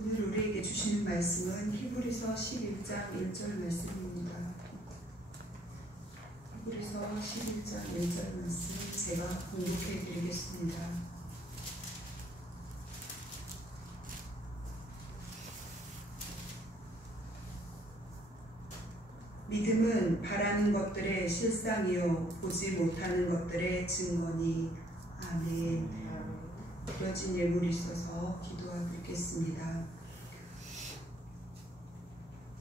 오늘 우리에게 주시는 말씀은 히브리서 11장 1절 말씀입니다. 히브리서 11장 1절 말씀 제가 공독해 드리겠습니다. 믿음은 바라는 것들의 실상이요 보지 못하는 것들의 증거니. 아멘. 부러진 예물이 있어서 기도하겠습니다.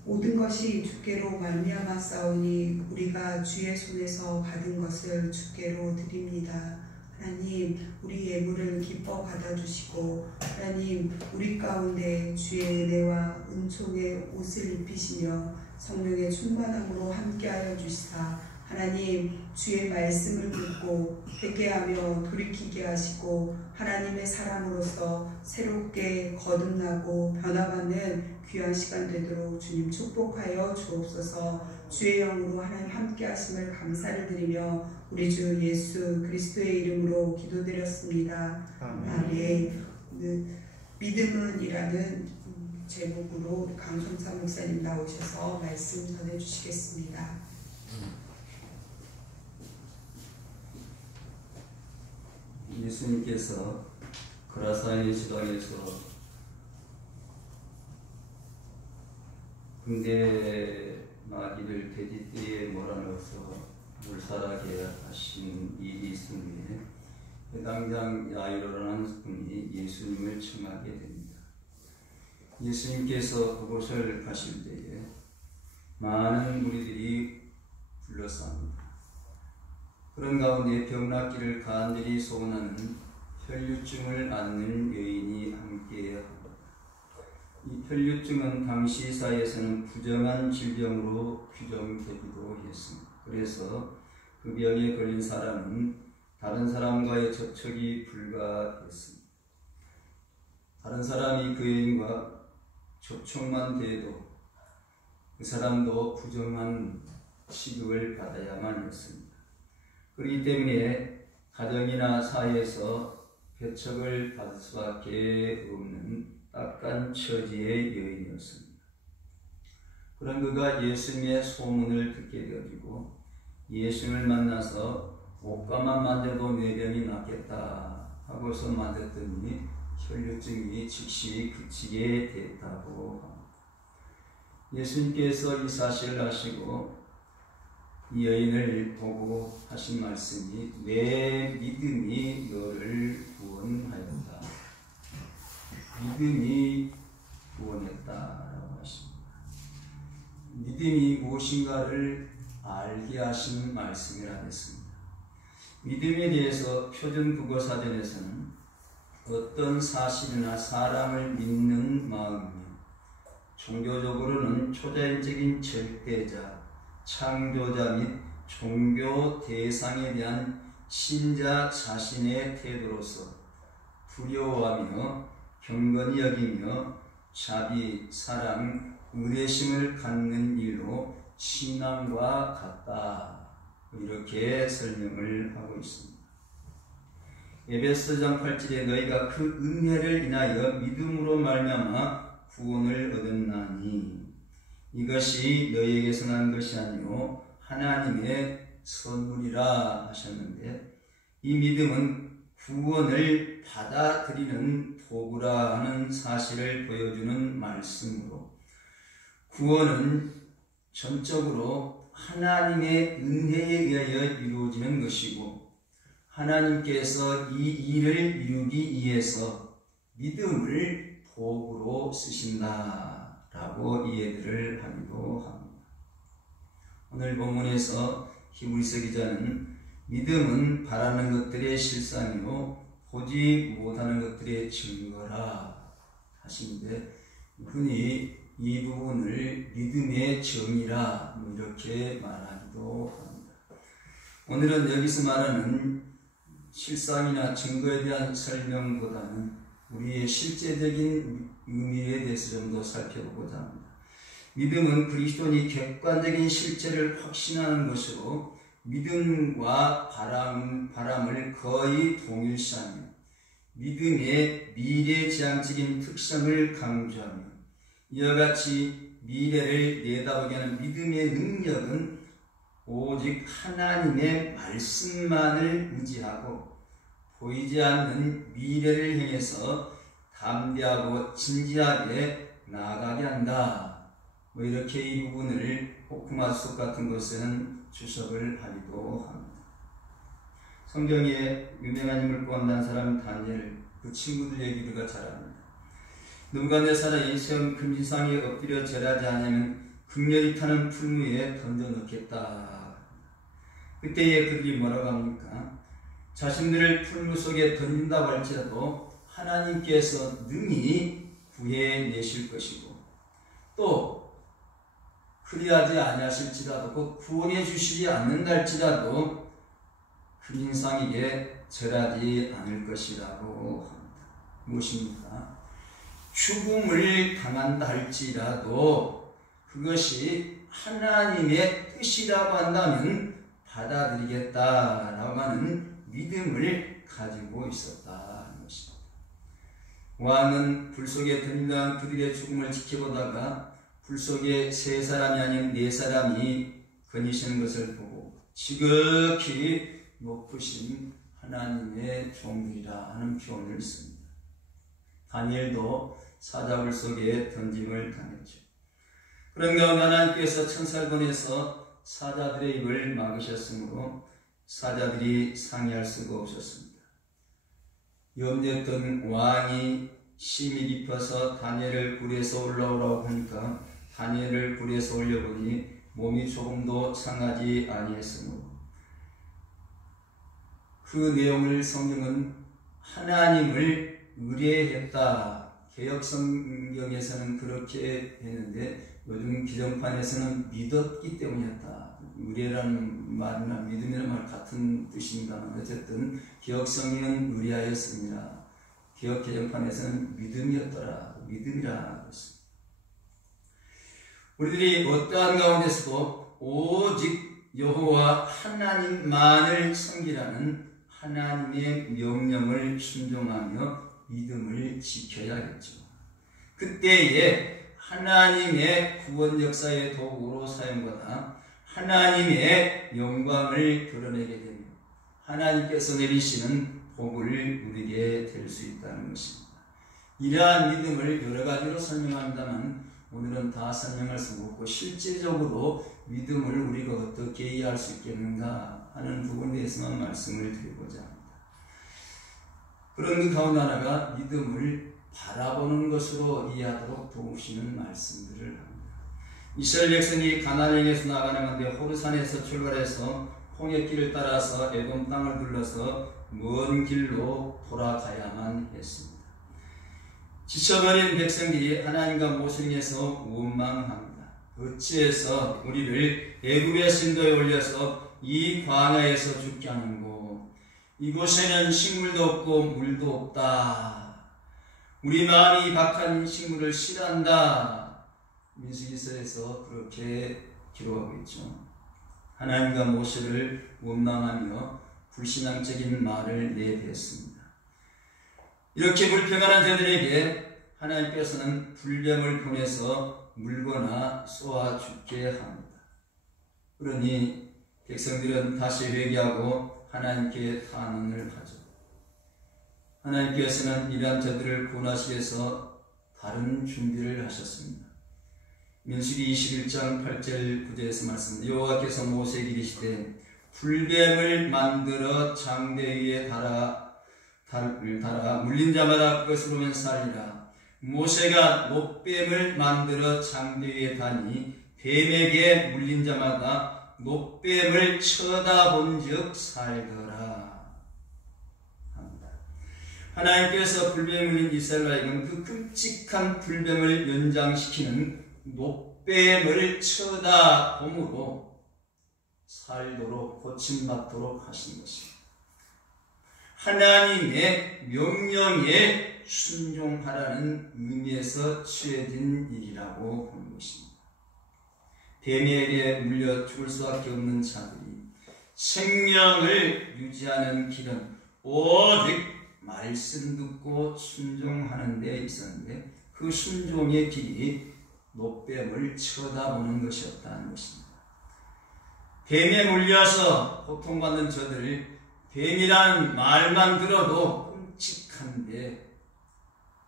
모든 것이 주께로 말미암아 싸우니 우리가 주의 손에서 받은 것을 주께로 드립니다. 하나님, 우리 예물을 기뻐 받아주시고 하나님, 우리 가운데 주의 은혜와 은총의 옷을 입히시며 성령의 충만함으로 함께하여 주시사 하나님, 주의 말씀을 듣고 회개하며 돌이키게 하시고 하나님의 사람으로서 새롭게 거듭나고 변화받는 귀한 시간 되도록 주님 축복하여 주옵소서. 주의 영으로 하나님 함께 하심을 감사를 드리며 우리 주 예수 그리스도의 이름으로 기도드렸습니다. 아멘. 믿음은 이라는 제목으로 강성사 목사님 나오셔서 말씀 전해주시겠습니다. 예수님께서 그라사인의 지방에서 금대 마귀를 돼지띠에 몰아넣어서 물살하게 하신 일이 있음에 해당장 야이로라는 분이 예수님을 청하게 됩니다. 예수님께서 그곳을 가실 때에 많은 무리들이 둘러쌉니다. 그런 가운데 병낫기를 간절히 소원하는 혈류증을 앓는 여인이 함께합니다. 이 혈류증은 당시 사회에서는 부정한 질병으로 규정되기도 했습니다. 그래서 그 병에 걸린 사람은 다른 사람과의 접촉이 불가했습니다. 다른 사람이 그 여인과 접촉만 돼도 그 사람도 부정한 취급을 받아야만 했습니다. 그렇기 때문에 가정이나 사회에서 배척을 받을 수밖에 없는 딱한 처지의 여인이었습니다. 그런 그가 예수님의 소문을 듣게 되어지고 예수님을 만나서 옷가만 만져도 뇌병이 낫겠다 하고서 만졌더니 혈류증이 즉시 그치게 됐다고 합니다. 예수님께서 이 사실을 아시고 이 여인을 보고 하신 말씀이 내 믿음이 너를 구원하였다. 믿음이 구원했다라고 하십니다. 믿음이 무엇인가를 알게 하신 말씀이라 했습니다. 믿음에 대해서 표준국어사전에서는 어떤 사실이나 사람을 믿는 마음이며 종교적으로는 초자연적인 절대자, 창조자 및 종교 대상에 대한 신자 자신의 태도로서 두려워하며 경건히 여기며 자비, 사랑, 의뢰심을 갖는 일로 신앙과 같다. 이렇게 설명을 하고 있습니다. 에베소서 8절에 너희가 그 은혜를 인하여 믿음으로 말미암아 구원을 얻었나니 이것이 너희에게서 난 것이 아니요 하나님의 선물이라 하셨는데, 이 믿음은 구원을 받아들이는 도구라 하는 사실을 보여주는 말씀으로 구원은 전적으로 하나님의 은혜에 의하여 이루어지는 것이고 하나님께서 이 일을 이루기 위해서 믿음을 도구로 쓰신다라고 이해를 하기도 합니다. 오늘 본문에서 히브리서 기자는 믿음은 바라는 것들의 실상이요 보지 못하는 것들의 증거라 하시는데, 흔히 이 부분을 믿음의 정의라 이렇게 말하기도 합니다. 오늘은 여기서 말하는 실상이나 증거에 대한 설명보다는 우리의 실제적인 의미에 대해서 좀 더 살펴보고자 합니다. 믿음은 그리스도인이 객관적인 실체를 확신하는 것으로 믿음과 바람을 거의 동일시하며 믿음의 미래지향적인 특성을 강조하며 이와 같이 미래를 내다보게 하는 믿음의 능력은 오직 하나님의 말씀만을 의지하고 보이지 않는 미래를 향해서 담대하고 진지하게 나아가게 한다. 이렇게 이 부분을 호크마수석 같은 곳에는 주석을 하기도 합니다. 성경에 유명한 인물 포함한 사람은 다니엘, 그 친구들 얘기를 우리가 잘 압니다. 느부갓네살이 세운 금신상에 엎드려 절하지 않으면 극렬히 타는 풀무에 던져 넣겠다. 그때의 그들이 뭐라고 합니까? 자신들을 풀무 속에 던진다고 할지라도 하나님께서 능히 구해내실 것이고 또 그리하지 아니하실지라도 곧 구원해 주시지 않는다 할지라도 금신상에게 절하지 않을 것이라고 합니다. 무엇입니까? 죽음을 당한다 할지라도 그것이 하나님의 뜻이라고 한다면 받아들이겠다라고 하는 믿음을 가지고 있었다는 것입니다. 왕은 불 속에 던져난 그들의 죽음을 지켜보다가 불 속에 세 사람이 아닌 네 사람이 거니시는 것을 보고 지극히 높으신 하나님의 종들이라 하는 표현을 씁니다. 다니엘도 사자굴 속에 던짐을 당했죠. 그런 가운데 하나님께서 천사를 보내서 사자들의 입을 막으셨으므로 사자들이 상의할 수가 없었습니다. 염려했던 왕이 심히 깊어서 다니엘을 굴에서 올라오라고 하니까 다니엘을 굴에서 올려보니 몸이 조금도 상하지 아니했으므로 그 내용을 성경은 하나님을 의뢰했다. 개역성경에서는 그렇게 했는데 요즘 기정판에서는 믿었기 때문이었다. 의뢰라는 말이나 믿음이라는 말 같은 뜻입니다만 어쨌든 기억성경은 의뢰하였습니다. 기억 개정판에서는 믿음이었더라. 믿음이라 그랬습니다. 우리들이 어떠한 가운데서도 오직 여호와 하나님만을 섬기라는 하나님의 명령을 순종하며 믿음을 지켜야겠죠. 그때에 하나님의 구원 역사의 도구로 사용받아 하나님의 영광을 드러내게 되며 하나님께서 내리시는 복을 누리게 될 수 있다는 것입니다. 이러한 믿음을 여러 가지로 설명합니다만 오늘은 다 설명할 수 없고 실제적으로 믿음을 우리가 어떻게 이해할 수 있겠는가 하는 부분에 대해서만 말씀을 드리고자 합니다. 그런 그 가운데 하나가 믿음을 바라보는 것으로 이해하도록 도우시는 말씀들을 합니다. 이스라엘 백성이 가나안에서 나가는 가운데 호르산에서 출발해서 홍해길을 따라서 에돔 땅을 둘러서 먼 길로 돌아가야만 했습니다. 지쳐버린 백성들이 하나님과 모순해서 원망합니다. 어찌해서 우리를 애굽의 신도에 올려서 이 광야에서 죽게 하는고 이곳에는 식물도 없고 물도 없다. 우리 마음이 박한 식물을 싫어한다. 민수기서에서 그렇게 기록하고 있죠. 하나님과 모세를 원망하며 불신앙적인 말을 내뱉습니다. 이렇게 불평하는 자들에게 하나님께서는 불뱀을 보내서 물거나 쏘아 죽게 합니다. 그러니 백성들은 다시 회개하고 하나님께 탄원을 하죠. 하나님께서는 이러한 자들을 구원하시기 위해서 다른 준비를 하셨습니다. 민수기 21장 8절 9절에서 말씀합니다. 여호와께서 모세에게 이르시되 불뱀을 만들어 장대 위에 달아 물린 자마다 그것을 보면 살리라. 모세가 놋뱀을 만들어 장대 위에 다니 뱀에게 물린 자마다 놋뱀을 쳐다본 즉 살더라 합니다. 하나님께서 불뱀에 물린 이스라엘에게는 그 끔찍한 불뱀을 연장시키는 놋뱀을 쳐다봄으로 살도록 고침받도록 하신 것입니다. 하나님의 명령에 순종하라는 의미에서 취해진 일이라고 보는 것입니다. 뱀에게 물려 죽을 수밖에 없는 자들이 생명을 유지하는 길은 오직 말씀 듣고 순종하는 데 있었는데 그 순종의 길이 노뱀을 쳐다보는 것이었다는 것입니다. 뱀에 물려서 고통받는 저들, 뱀이란 말만 들어도 끔찍한데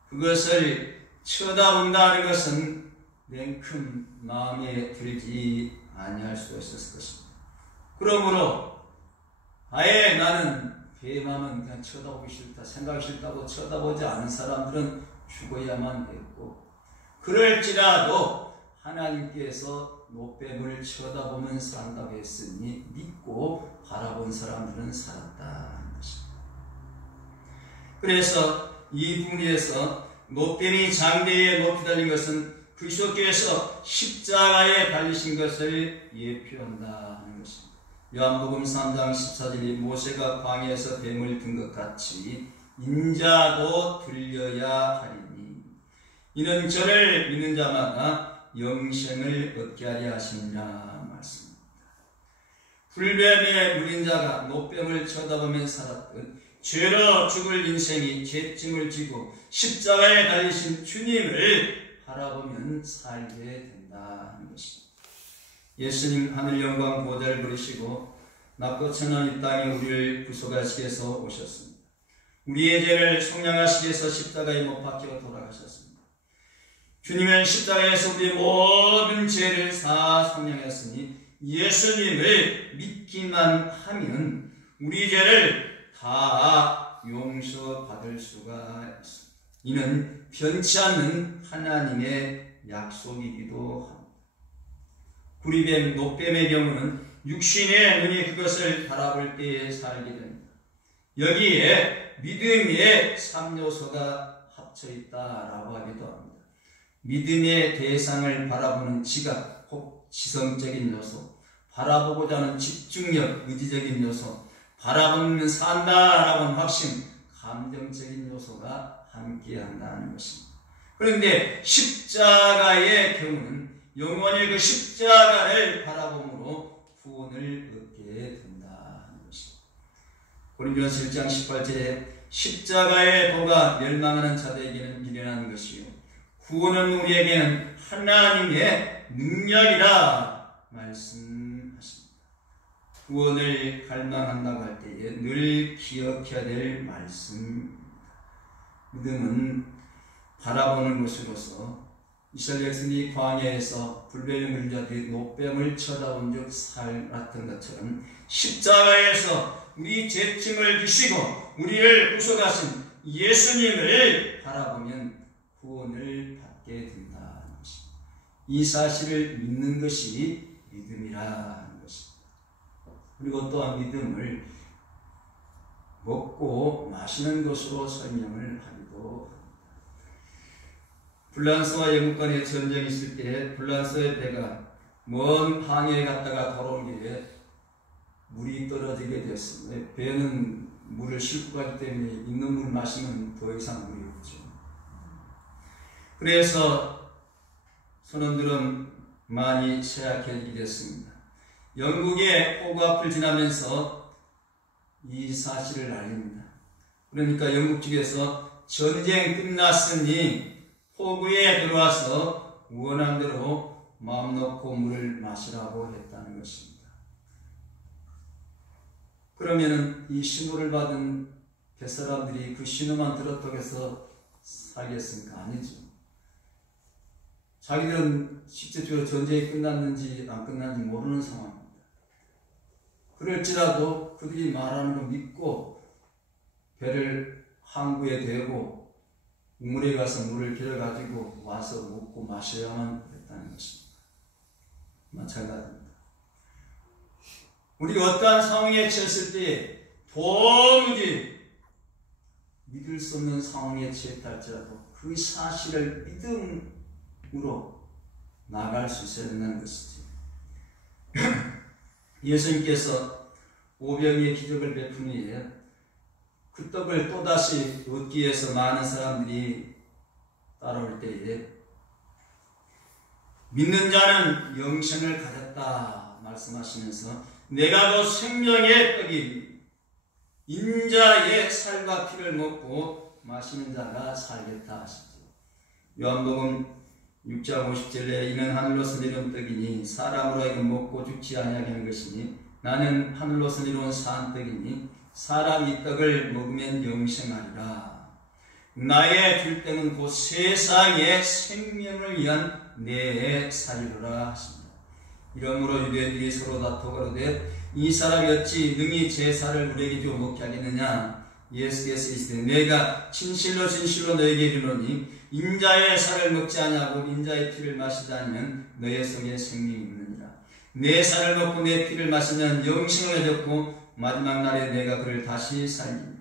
그것을 쳐다본다는 것은 냉큼 마음에 들지 아니할 수 있었을 것입니다. 그러므로 아예 나는 뱀하면 그냥 쳐다보기 싫다, 생각이 싫다고 쳐다보지 않은 사람들은 죽어야만 했고, 그럴지라도 하나님께서 노뱀을 쳐다보면 산다고 했으니 믿고 바라본 사람들은 살았다는 것입니다. 그래서 이 부분에서 노뱀이 장대에 높이 달린 것은 그리스도께서 십자가에 달리신 것을 예표한다는 것입니다. 요한복음 3장 14절이 모세가 광야에서 뱀을 든 것 같이 인자도 들려야 하리니 이는 저를 믿는 자마다 영생을 얻게 하려 하시니라 말씀입니다. 불뱀에 물린 자가 노뱀을 쳐다보며 살았듯 죄로 죽을 인생이 죄짐을 지고 십자가에 달리신 주님을 바라보면 살게 된다는 것입니다. 예수님 하늘 영광 보좌를 부르시고 낮고 천한 이 땅에 우리를 구속하시기 위해서 오셨습니다. 우리의 죄를 속량하시기 위해서 십자가에 못 박혀 돌아가셨습니다. 주님은 십자가에서 우리의 모든 죄를 다 속량했으니 예수님을 믿기만 하면 우리 죄를 다 용서받을 수가 있습니다. 이는 변치 않는 하나님의 약속이기도 합니다. 구리뱀, 노뱀의 경우는 육신의 눈이 그것을 바라볼 때에 살게 됩니다. 여기에 믿음의 3요소가 합쳐있다라고 하기도 합니다. 믿음의 대상을 바라보는 지각, 혹 지성적인 요소, 바라보고자 하는 집중력, 의지적인 요소, 바라보면 산다라고 하는 확신, 감정적인 요소가 함께한다는 것입니다. 그런데 십자가의 경우는 영원히 그 십자가를 바라봄으로 구원을 얻게 된다는 것입니다. 고린도전서 1장 18절에 십자가의 도가 멸망하는 자들에게는 미련한 것이요 구원은 우리에게는 하나님의 능력이라 말씀하십니다. 구원을 갈망한다고 할 때에 늘 기억해야 될 말씀입니다. 믿음은 바라보는 것으로서 이스라엘 백성이 광야에서 불뱀에 물린 자들이 노뱀을 쳐다본 즉 살았던 것처럼 십자가에서 우리 죄짐을 지시고 우리를 구속하신 예수님을 바라보면 구원을 받게 된다는 것입니다. 이 사실을 믿는 것이 믿음이라는 것입니다. 그리고 또한 믿음을 먹고 마시는 것으로 설명을 하기도 합니다. 불란서와 영국 간의 전쟁이 있을 때 불란서의 배가 먼 항해에 갔다가 돌아온 길에 물이 떨어지게 되었습니다. 배는 물을 싣고 가기 때문에 있는 물을 마시면 더 이상 물이 없죠. 그래서 선원들은 많이 쇠약해지게 됐습니다. 영국의 포구 앞을 지나면서 이 사실을 알립니다. 그러니까 영국 측에서 전쟁 끝났으니 포구에 들어와서 원한 대로 마음 놓고 물을 마시라고 했다는 것입니다. 그러면은 이 신호를 받은 뱃사람들이 그 신호만 들었다고 해서 살겠습니까? 아니죠. 자기들은 실제적으로 전쟁이 끝났는지 안 끝났는지 모르는 상황입니다. 그럴지라도 그들이 말하는 걸 믿고 배를 항구에 대고 우물에 가서 물을 길어가지고 와서 먹고 마셔야만 했다는 것입니다. 마찬가지입니다. 우리가 어떠한 상황에 처했을 때 도무지 믿을 수 없는 상황에 처했다 할지라도 그 사실을 믿음으로 나갈 수 있어야 된다는 것이죠. 예수님께서 오병이의 기적을 베푼 후에 그 떡을 또다시 얻기 위해서 많은 사람들이 따라올 때에 믿는 자는 영생을 가졌다 말씀하시면서 내가 그 생명의 떡이 인자의 살과 피를 먹고 마시는 자가 살겠다 하시죠. 요한복음 6장 50절에 이는 하늘로서 내려온 떡이니 사람으로 하여금 먹고 죽지 아니하게 하는 것이니 나는 하늘로서 내려온 산 떡이니 사람이 이 떡을 먹으면 영생하리라. 나의 줄 떡은 곧 세상의 생명을 위한 내 살이로라 하십니다. 이러므로 유대인들이 서로 다투어 가로되 이 사람이 어찌 능히 제 살을 우리에게 주어 먹게 하겠느냐. 예수께서 이르시되 내가 진실로 진실로 너에게 이르노니 인자의 살을 먹지 아니하고 인자의 피를 마시지 않으면 너의 속에 생명이 없느니라. 내 살을 먹고 내 피를 마시면 영생을 얻었고 마지막 날에 내가 그를 다시 살리니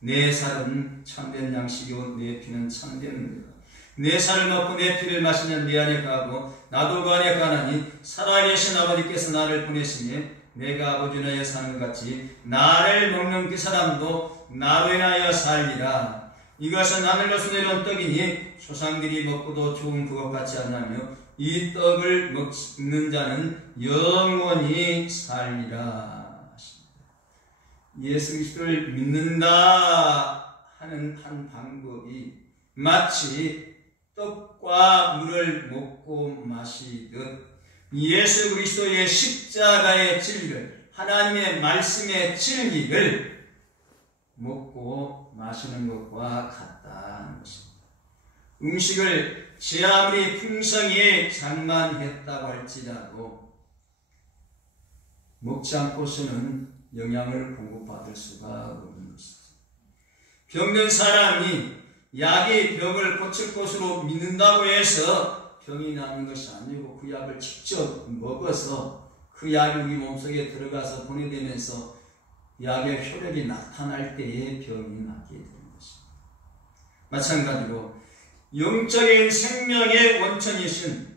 내 살은 참된 양식이요 내 피는 참된 은혜라. 내 살을 먹고 내 피를 마시면 내 안에 거하고 나도 그 안에 거하나니 살아계신 아버지께서 나를 보내시니 내가 아버지 나에 사는 것 같이 나를 먹는 그 사람도 나로 인하여 살리라. 이것은 하늘로서 내려온 떡이니 조상들이 먹고도 좋은 그것 같지 않으며 이 떡을 먹는 자는 영원히 살리라. 예수 그리스도를 믿는다 하는 한 방법이 마치 떡과 물을 먹고 마시듯 예수 그리스도의 십자가의 진리를, 하나님의 말씀의 진리를 먹고 마시는 것과 같다는 것입니다. 음식을 제 아무리 풍성히 장만했다고 할지라도 먹지 않고서는 영양을 공급받을 수가 없는 것입니다. 병든 사람이 약이 병을 고칠 것으로 믿는다고 해서 병이 나는 것이 아니고 그 약을 직접 먹어서 그 약이 우리 몸속에 들어가서 분해되면서 약의 효력이 나타날 때에 병이 낫게 되는 것입니다. 마찬가지로 영적인 생명의 원천이신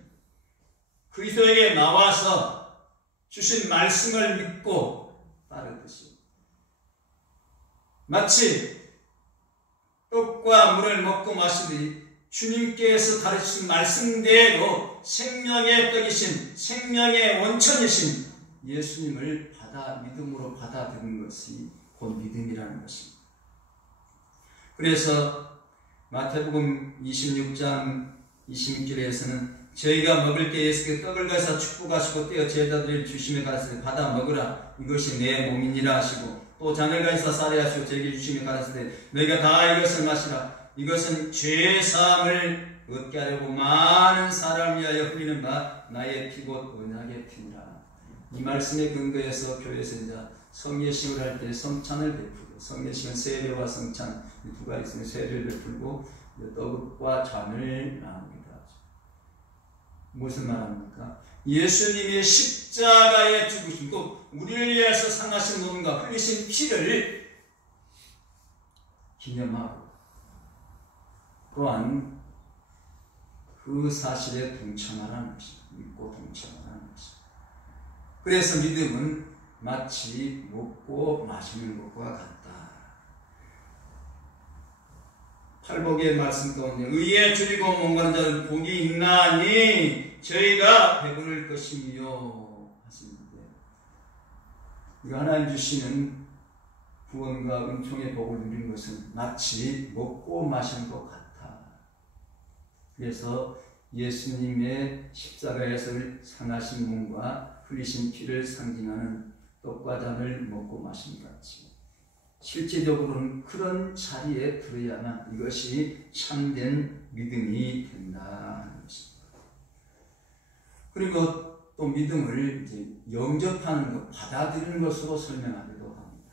그리스도에게 나와서 주신 말씀을 믿고 따르듯이 마치 떡과 물을 먹고 마시듯이 주님께서 가르치신 말씀대로 생명의 떡이신 생명의 원천이신 예수님을 믿음으로 받아들이는 것이 곧 믿음이라는 것입니다. 그래서 마태복음 26장 26절에서는 저희가 먹을 때 예수께서 떡을 가서 축복하시고 떼어 제자들에게 주시며 가라사대 받아 먹으라 이것이 내 몸이니라 하시고 또 잔을 가지사 사례하시고 저에게 주시며 가라사대 너희가 다 이것을 마시라 이것은 죄사함을 얻게 하려고 많은 사람을 위하여 흘리는 바 나의 피곧 언약의 피니라. 이 말씀에 근거해서 교회에서 이제 성례식을 할 때 성찬을 베풀고 성례식은 세례와 성찬 이 두 가지 있으면 세례를 베풀고 떡과 잔을 나눕니다. 무슨 말합니까? 예수님의 십자가에 죽으신 또 우리를 위해서 상하신 몸과 흘리신 피를 기념하고 또한 그 사실에 동참하라는 것입니다. 믿고 동참하라는 것입니다. 그래서 믿음은 마치 먹고 마시는 것과 같다. 팔복의 말씀 가운데 의에 줄이고 몸가는 자는 복이 있나니 저희가 배부를 것이며 하십니다. 이거 하나님 주시는 구원과 은총의 복을 누린 것은 마치 먹고 마시는 것 같다. 그래서 예수님의 십자가에서 상하신 몸과 흘리신 피를 상징하는 떡과 잔을 먹고 마신 것 같이 실제적으로는 그런 자리에 들어야만 이것이 참된 믿음이 된다는 것입니다. 그리고 또 믿음을 이제 영접하는 것, 받아들이는 것으로 설명하기도 합니다.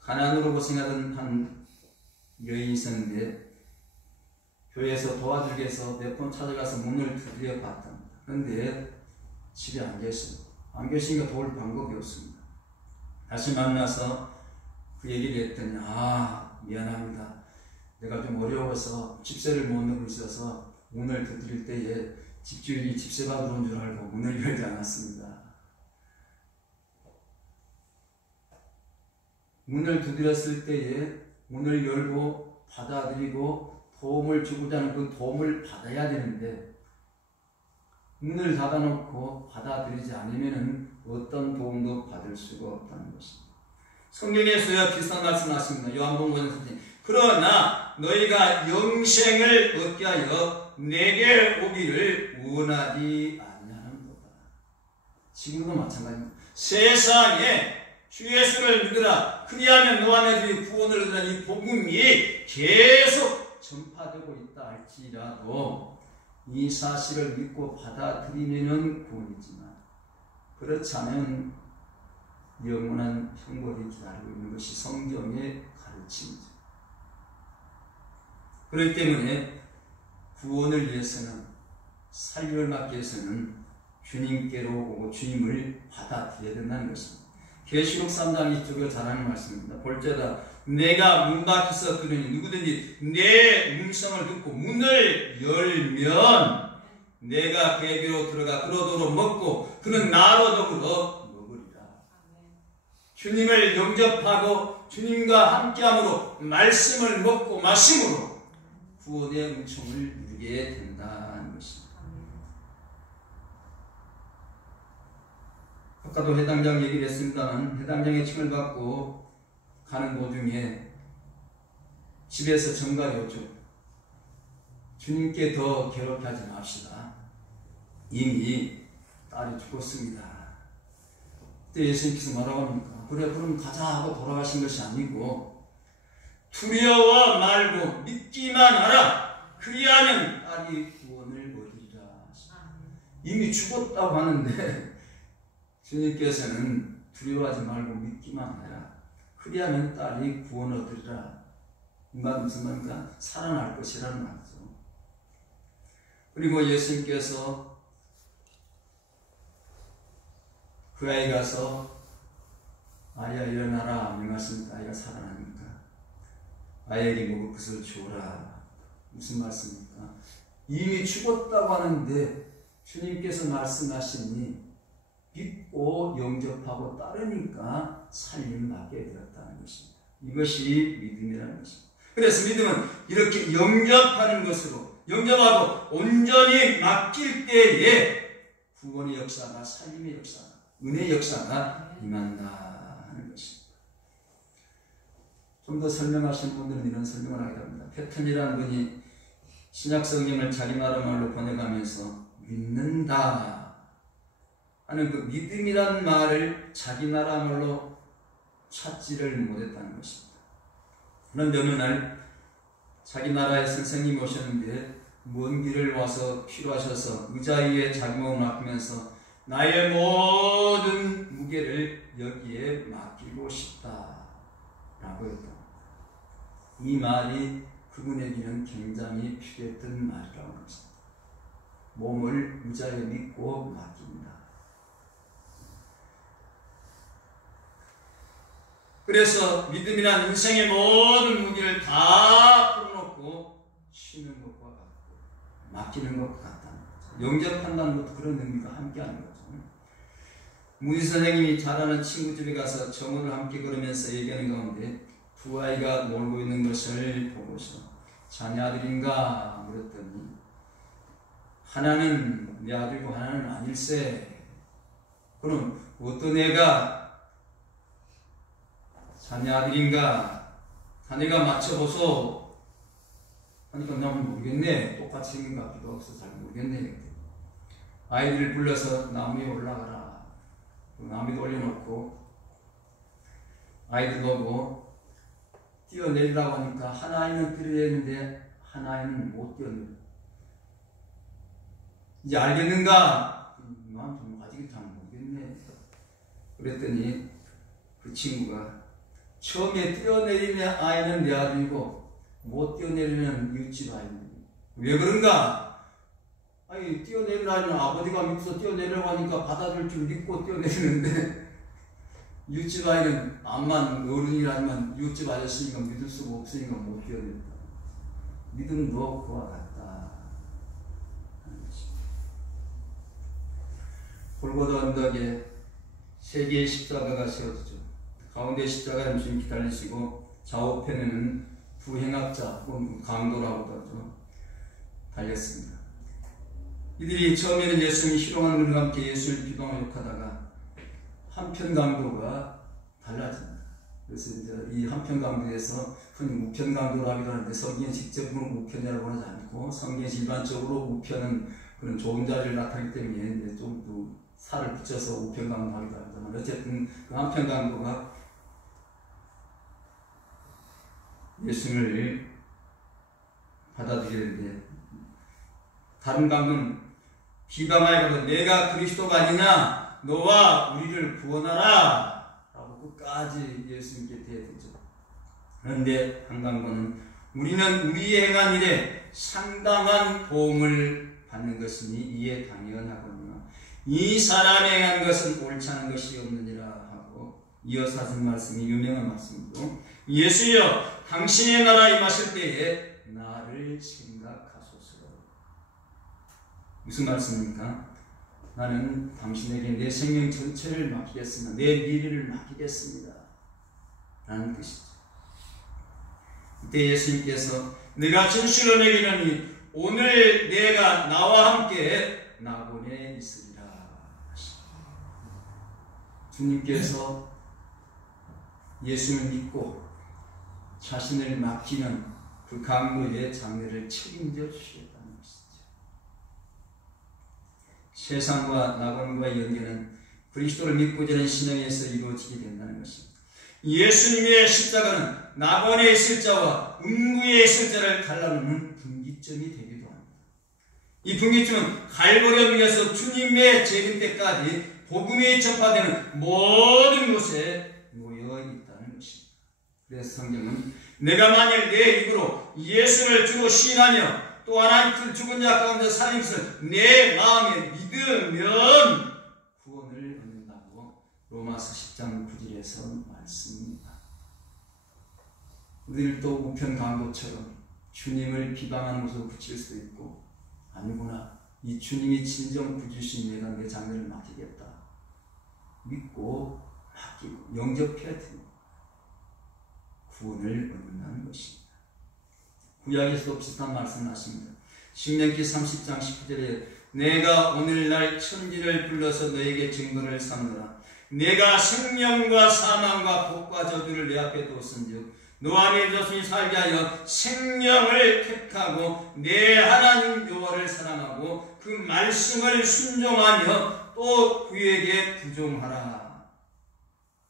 가난으로 고생하던 한 여인이 있었는데 교회에서 도와주기 위해서 몇 번 찾아가서 문을 두드려 봤답니다. 그런데 집에 안 계십니다. 안 계시니까 도울 방법이 없습니다. 다시 만나서 그 얘기를 했더니 미안합니다. 내가 좀 어려워서 집세를 못 내고 있어서 문을 두드릴 때에 집주인이 집세 받으러 온 줄 알고 문을 열지 않았습니다. 문을 두드렸을 때에 문을 열고 받아들이고 도움을 주고자 하는 그 도움을 받아야 되는데 문을 닫아놓고 받아들이지 않으면 어떤 도움도 받을 수가 없다는 것입니다. 성경에서야 비슷한 말씀 하십니다. 요한복음 5장 그러나 너희가 영생을 얻게 하여 내게 오기를 원하지 아니하는도다. 지금도 마찬가지입니다. 세상에 주 예수를 믿으라 그리하면 너와 너희들이 구원을 얻으라 이 복음이 계속 전파되고 있다 할지라도 이 사실을 믿고 받아들이면 구원이지만 그렇지 않으면 영원한 형벌이 기다리고 있는 것이 성경의 가르침이죠. 그렇기 때문에 구원을 위해서는 살림을 막기 위해서는 주님께로 오고 주님을 받아들여야 된다는 것입니다. 계시록 3장 2절에 잘하는 말씀입니다. 볼지어다 내가 문 밖에서 그러니 누구든지 내 음성을 듣고 문을 열면 내가 그에게로 들어가 그러도록 먹고 그는 나로 더불어 먹으리라. 주님을 영접하고 주님과 함께함으로 말씀을 먹고 마심으로 구원의 은총을 누리게 된다는 것입니다. 아까도 해당장 얘기를 했습니다만 해당장에 칭을 받고 가는 도중에 집에서 전갈이 오죠. 주님께 더 괴롭게 하지 맙시다. 이미 딸이 죽었습니다. 그때 예수님께서 뭐라고 합니까? 그래 그럼 가자 하고 돌아가신 것이 아니고 두려워 말고 믿기만 하라. 그리하면 딸이 구원을 얻으리라. 이미 죽었다고 하는데 주님께서는 두려워하지 말고 믿기만 해라. 그리하면 딸이 구원을 얻으리라. 이 말은 무슨 말입니까? 살아날 것이라는 말이죠. 그리고 예수님께서 그 아이 가서 아이야 일어나라 명하십니까? 아이가 살아납니까? 아이에게 먹을 것을 주어라. 무슨 말씀입니까? 이미 죽었다고 하는데 주님께서 말씀하시니 믿고 영접하고 따르니까 살림을 받게 되었다는 것입니다. 이것이 믿음이라는 것입니다. 그래서 믿음은 이렇게 영접하는 것으로 영접하고 온전히 맡길 때에 구원의 역사가 살림의 역사가 은혜의 역사가 임한다 하는 것입니다. 좀 더 설명하신 분들은 이런 설명을 하게 됩니다. 패턴이라는 분이 신약 성경을 자기 나라 말로 번역하면서 믿는다 하는 그 믿음이란 말을 자기 나라 말로 찾지를 못했다는 것입니다. 그런데 어느 날 자기 나라에 선생님이 오셨는데 먼 길을 와서 필요하셔서 의자 위에 자기 몸을 맡기면서 나의 모든 무게를 여기에 맡기고 싶다 라고 했다. 이 말이 그분에게는 굉장히 필요했던 말이라고 합니다. 몸을 의자에 믿고 맡깁니다. 그래서 믿음이란 인생의 모든 무게를 다 풀어놓고 쉬는 것과 같고 맡기는 것과 같다는 거죠. 영접한다는 것도 그런 의미가 함께하는 거죠. 문희 선생님이 잘 아는 친구 집에 가서 정오를 함께 걸으면서 얘기하는 가운데 두 아이가 놀고 있는 것을 보고서 자네 아들인가 물었더니 하나는 내 아들이고 하나는 아닐세. 그럼 어떤 애가 자네 아들인가? 자네가 맞춰보소. 하니까 난 모르겠네. 똑같이 생긴 것 같기도 하고 잘 모르겠네. 아이들을 불러서 나무에 올라가라. 나무에 올려놓고 아이들 보고 뛰어내리라고 하니까 한 아이는 뛰어내리는데 한 아이는 못 뛰어내려. 이제 알겠는가? 난 좀 아직 잘 모르겠네. 그랬더니 그 친구가 처음에 뛰어내리는 아이는 내 아들이고 못 뛰어내리는 이웃집 아이는 왜 그런가? 아니 뛰어내리는 아이는 아버지가 믿어서 뛰어내리라고 하니까 받아줄 줄 믿고 뛰어내리는데 이웃집 아이는 암만 어른이라지만 이웃집 아저씨니까 믿을 수가 없으니까 못 뛰어낸다. 믿음도 그와 같다 하는 것입니다. 골고다 언덕에 세 개의 십자가가 세워지죠. 가운데 십자가는 주님 기다리시고 좌우편에는 두 행악자 혹은 강도라고도 하죠. 달렸습니다. 이들이 처음에는 예수님이 희롱하는 분과 함께 예수를 비방하고 욕하다가 한편 강도가 달라집니다. 그래서 이제 이 한편강도에서 흔히 우편강도라고 하기도 하는데 성경에 직접 우편이라고 하지 않고 성경에 일반적으로 우편은 그런 좋은 자리를 나타내기 때문에 이제 좀 또 살을 붙여서 우편강도 하기도 합니다만 어쨌든 그 한편강도가 예수님을 받아들이는데 다른 강도는 비방하여도 내가 그리스도가 아니냐 너와 우리를 구원하라 라고 끝까지 예수님께 대들죠. 그런데 한 강도는 우리는 우리의 행한 일에 상당한 도움을 받는 것이니 이에 당연하거니와 이 사람이 행한 것은 옳지 않은 것이 없느니라 하고 이어서 하신 말씀이 유명한 말씀이고 예수여 당신의 나라 임하실 때에 나를 생각하소서. 무슨 말씀입니까? 나는 당신에게 내 생명 전체를 맡기겠습니다. 내 미래를 맡기겠습니다 라는 뜻이죠. 이때 예수님께서 내가 진실로 내게 이르노니 오늘 내가 나와 함께 나곤에 있으리라 하시니 주님께서 예수를 믿고 자신을 맡기는 그 강도의 장례를 책임져 주시겠다는 것이죠. 세상과 낙원과의 연계는 그리스도를 믿고 지는 신앙에서 이루어지게 된다는 것입니다. 예수님의 십자가는 낙원에 있을 자와 음부에 있을 자를 갈라놓는 분기점이 되기도 합니다. 이 분기점은 갈보리에서 주님의 재림 때까지 복음이 전파되는 모든 곳에 놓여 있다는 것입니다. 그래서 성경은 내가 만일 내 입으로 예수를 주로 시인하며 또 하나님 죽은 자 가운데 살린 것을 내 마음에 믿으면 구원을 얻는다고 로마서 10장 9절에서 말씀입니다. 우리들도 우편 강도처럼 주님을 비방하는 것으로 붙일 수도 있고 아니구나 이 주님이 진정 구주신 내가 내 장례를 맡기겠다 믿고 맡기고 영접해야 됩니다. 구원을 얻는다는 것입니다. 구약에서도 비슷한 말씀을 하십니다. 신명기 30장 19절에 내가 오늘날 천지를 불러서 너에게 증거를 삼노라. 내가 생명과 사망과 복과 저주를 내 앞에 두었은즉 너와 네 자손이 살게 하여 생명을 택하고 내 하나님 여호와를 사랑하고 그 말씀을 순종하며 또 그에게 부종하라.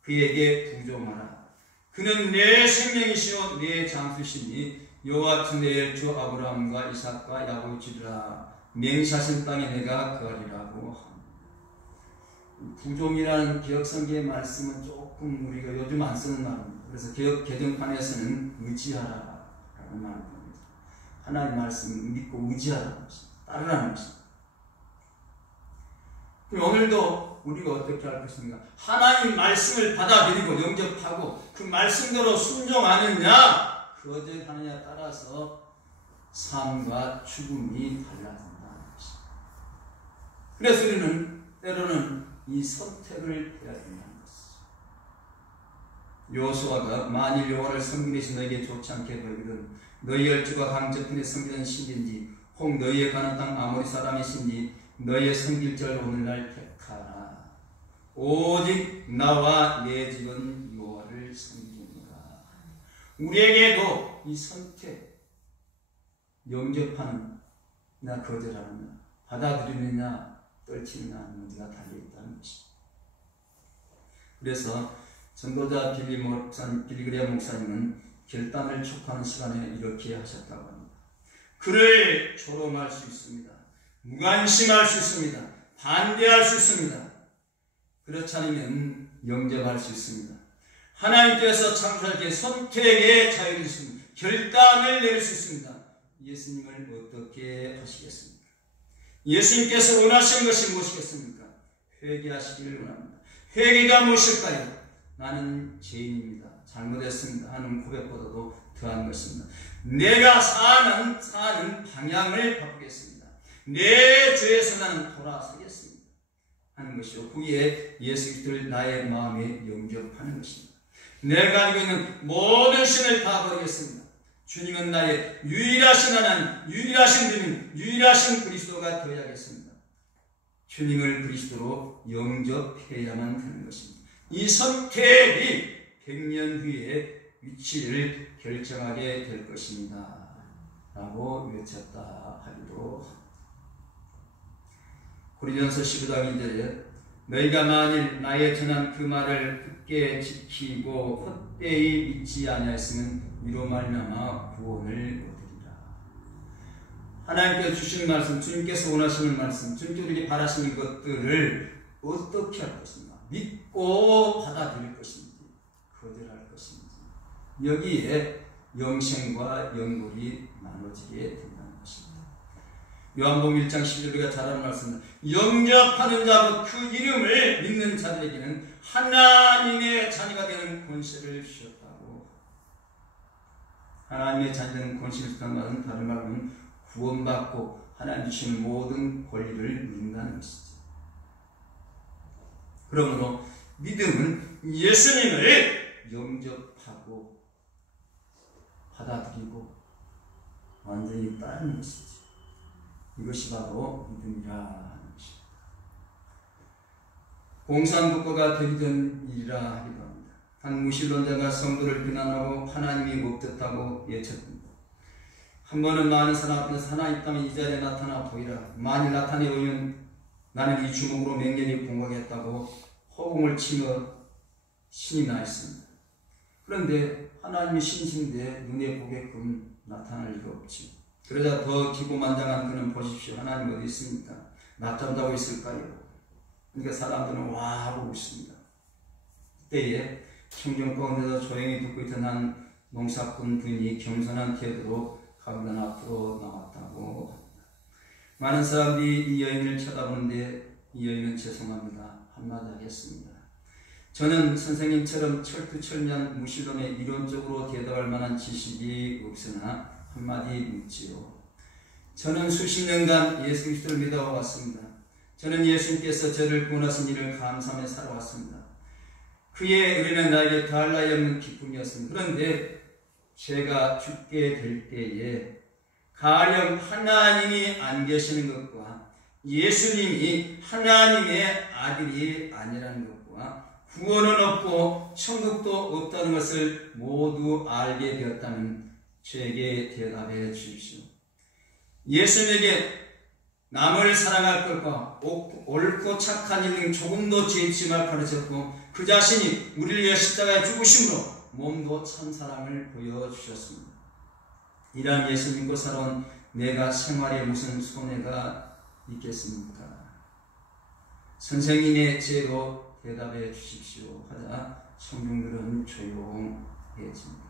그에게 부종하라. 그는 내 생명이시오 내 장수시니 여호와 내 주 아브라함과 이삭과 야곱의 주라 맹세하신 땅에 내가 거하리라고 합니다. 부종이라는 개혁성경의 말씀은 조금 우리가 요즘 안 쓰는 말입니다. 그래서 개혁 개정판에서는 의지하라라는 말을 합니다. 하나님의 말씀을 믿고 의지하라는 것입니다. 따르라는 것입니다. 그럼 오늘도 우리가 어떻게 할 것인가? 하나님 말씀을 받아들이고 영접하고 그 말씀대로 순종하느냐 거절하느냐 따라서 삶과 죽음이 달라진다는 것입니다. 그래서 우리는 때로는 이 선택을 해야 된다는 것이죠. 여호수아가 만일 여호와를 섬기는 것이 너에게 좋지 않게 보이거든 너희 열조가 강적군에 섬기는 신인지 혹 너희의 가는 땅 아모리 사람의 신지 너희의 섬길 자를 오늘날 택하라. 오직 나와 내 집은 여호와를 섬기리라. 우리에게도 이 선택, 영접하느냐 거절하느냐 받아들이느냐 떨치느냐 하는 문제가 달려있다는 것입니다. 그래서 전도자 빌리그레아 목사님은 결단을 촉구하는 시간에 이렇게 하셨다고 합니다. 그를 조롱할 수 있습니다. 무관심할 수 있습니다. 반대할 수 있습니다. 그렇지 않으면 영접할 수 있습니다. 하나님께서 창조할 때 선택의 자유를 주십니다. 결단을 내릴 수 있습니다. 예수님을 어떻게 하시겠습니까? 예수님께서 원하시는 것이 무엇이겠습니까? 회개하시기를 원합니다. 회개가 무엇일까요? 나는 죄인입니다. 잘못했습니다 하는 고백보다도 더한 것입니다. 내가 사는 방향을 바꾸겠습니다. 내 죄에서 나는 돌아서겠습니다 하는 것이요. 그게 예수 그리스도를 나의 마음에 영접하는 것입니다. 내가 가지고 있는 모든 신을 다 버리겠습니다. 주님은 나의 유일하신 하나님, 유일하신 주님, 유일하신 그리스도가 되어야겠습니다. 주님을 그리스도로 영접해야만 하는 것입니다. 이 선택이 100년 후에 위치를 결정하게 될 것입니다. 라고 외쳤다 하기도 합니다. 고린도전서 15장 2절에 너희가 만일 나의 전한 그 말을 굳게 지키고 헛되이 믿지 아니하였으면 이로 말미암아 구원을 얻으리라. 하나님께서 주시는 말씀, 주님께서 원하시는 말씀, 주님께서 우리에게 바라시는 것들을 어떻게 할 것인가? 믿고 받아들일 것인지 거절할 것인지 여기에 영생과 영골이 나눠지게 된다는 것입니다. 요한복음 1장 12절 우리가 잘 아는 말씀입니다. 영접하는 자 그 이름을 믿는 자들에게는 하나님의 자녀가 되는 권세를 주셨다고. 하나님의 자녀는 권세를 주는 말은 다른 말로는 구원받고 하나님 주시는 모든 권리를 누린다는 것이죠. 그러므로 믿음은 예수님을 영접하고 받아들이고 완전히 따르는 것이죠. 이것이 바로 믿음이라 하는 것입니다. 공산국가가 되던 일이라 하기도 합니다. 한 무신론자가 성도를 비난하고 하나님이 없었다고 외쳤습니다. 한 번은 많은 사람 앞에서 하나님 있다면 이 자리에 나타나 보이라. 만일 나타내 오면 나는 이 주먹으로 맹렬히 공격했다고 허공을 치며 신이 나 있습니다. 그런데 하나님이 신신데 눈에 보게끔 나타날 리가 없지. 그러자 더 기고만장한 그는 보십시오. 하나님 어디 있습니까? 낮잠 자고 있을까요? 그러니까 사람들은 와 하고 있습니다. 그때에 청정 가운데서 조용히 듣고 있던 한 농사꾼 부인이 겸손한 태도로 가구단 앞으로 나왔다고 합니다. 많은 사람들이 이 여인을 쳐다보는데 이 여인은 죄송합니다. 한마디 하겠습니다. 저는 선생님처럼 철두철미한 무신론에 이론적으로 대답할 만한 지식이 없으나 한마디 묻지요. 저는 수십 년간 예수 그리스도를 믿어왔습니다. 저는 예수님께서 저를 구원하신 일을 감사하며 살아왔습니다. 그의 은혜는 나에게 더할 나위 없는 기쁨이었습니다. 그런데 제가 죽게 될 때에 가령 하나님이 안 계시는 것과 예수님이 하나님의 아들이 아니라는 것과 구원은 없고 천국도 없다는 것을 모두 알게 되었다면 저에게 대답해 주십시오. 예수님에게 남을 사랑할 것과 옳고 착한 일 등 조금도 죄짓지 말 가르쳤고 그 자신이 우리를 위해 십자가에 죽으심으로 몸도 천사랑을 보여주셨습니다. 이러한 예수 믿고 살아온 내가 생활에 무슨 손해가 있겠습니까? 선생님의 죄로 대답해 주십시오 하자 청중들은 조용해집니다.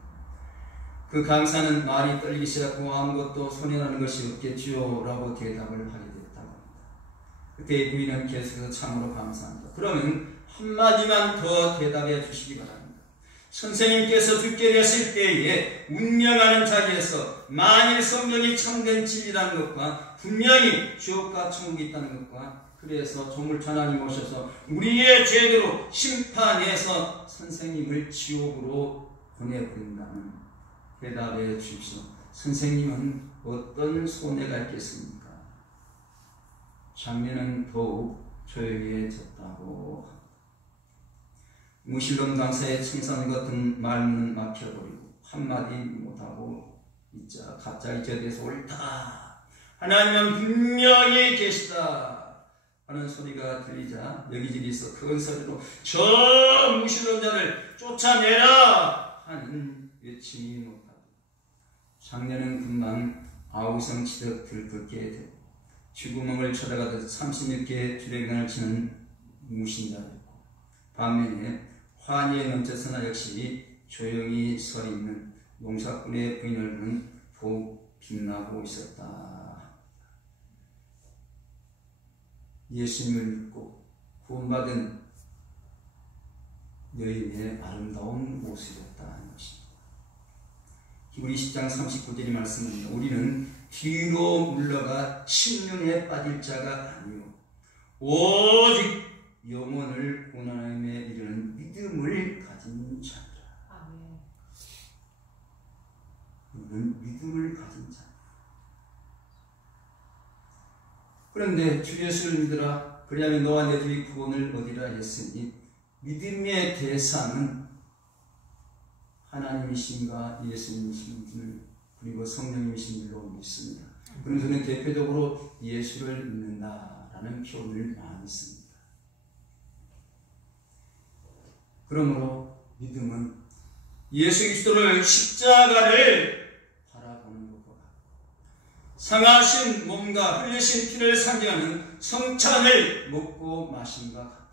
그 강사는 말이 떨리기 시작하고 아무것도 손해나는 것이 없겠지요 라고 대답을 하게 됐다고 합니다. 그때 부인은 계속해서 참으로 감사합니다. 그러면 한마디만 더 대답해 주시기 바랍니다. 선생님께서 죽게 되었을 때에 운명하는 자리에서 만일 성경이 참된 진리라는 것과 분명히 지옥과 천국이 있다는 것과 그래서 조물주 하나님 오셔서 우리의 죄대로 심판해서 선생님을 지옥으로 보내버린다면 대답해 주십시오. 선생님은 어떤 손해가 있겠습니까? 장면은 더욱 조용해졌다고 합니다. 무신론 강사의 칭찬 같은 말문은 막혀버리고 한마디 못하고 있자 갑자기 저에 대해서 옳다. 하나님은 분명히 계시다 하는 소리가 들리자 여기저기서 큰 소리로 저 무신론자를 쫓아내라 하는 외침이 못하고 장녀는 금방 아우성치듯 들끓게 되고 쥐구멍을 쳐다가듯 36개의 주례근을 치는 무신자였고 반면에 환희에 넘쳐서나 역시 조용히 서 있는 농사꾼의 부인을 더욱 빛나고 있었다. 예수님을 믿고 구원받은 여인의 아름다운 모습이었다는 것입니다. 히브리 10장 39절의 말씀입니다. 우리는 뒤로 물러가 침륜에 빠질 자가 아니요 오직 영혼을 고난함에 이르는 믿음을 가진 자라. 우리는 믿음을 가진 자. 그런데 주 예수를 믿으라. 그리하면 너와 내 집이 구원을 얻으리라 했으니 믿음의 대상은 하나님이신가 예수님이신 분을 그리고 성령님이신 줄로 믿습니다. 그럼 저는 대표적으로 예수를 믿는다라는 표현을 많이 씁니다. 그러므로 믿음은 예수 그리스도를 십자가를 바라보는 것과 상하신 몸과 흘리신 피를 상징하는 성찬을 먹고 마신과 같아요.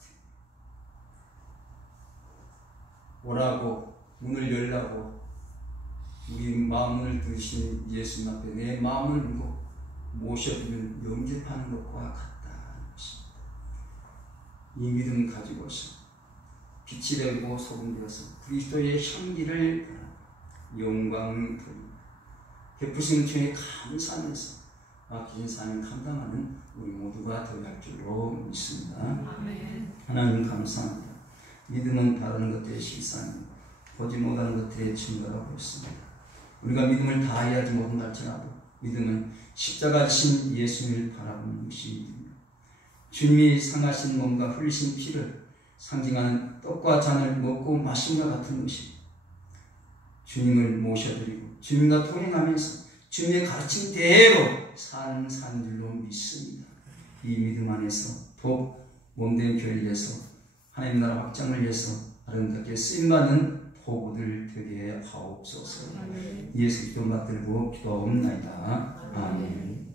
오라고 문을 열라고 우리 마음을 두신 예수님 앞에 내 마음을 두고 모셔두면 영접하는 것과 같다는 것입니다. 이 믿음 가지고서 빛이 되고 소금 되어서 그리스도의 향기를 영광을 돌립니다. 베푸신 주에 감사하면서 맡기신 사명 감당하는 우리 모두가 되어갈 줄로 믿습니다. 아멘. 하나님 감사합니다. 믿음은 다른 것들의 실상이고 보지 못하는 것들의 증거라고 했습니다. 우리가 믿음을 다해야지 못한다 할지라도 믿음은 십자가 신 예수님을 바라보는 것이 믿음입니다. 주님이 상하신 몸과 흘리신 피를 상징하는 떡과 잔을 먹고 마신 것 같은 것입니다. 주님을 모셔드리고 주님과 동행하면서 주님의 가르침대로 사는 줄로 믿습니다. 이 믿음 안에서 더욱 몸된 교회를 위해서 하나님 나라 확장을 위해서 아름답게 쓰임받는 포부들 되게 하옵소서. 예수 그리스도 받들고 기도하옵나이다. 아멘.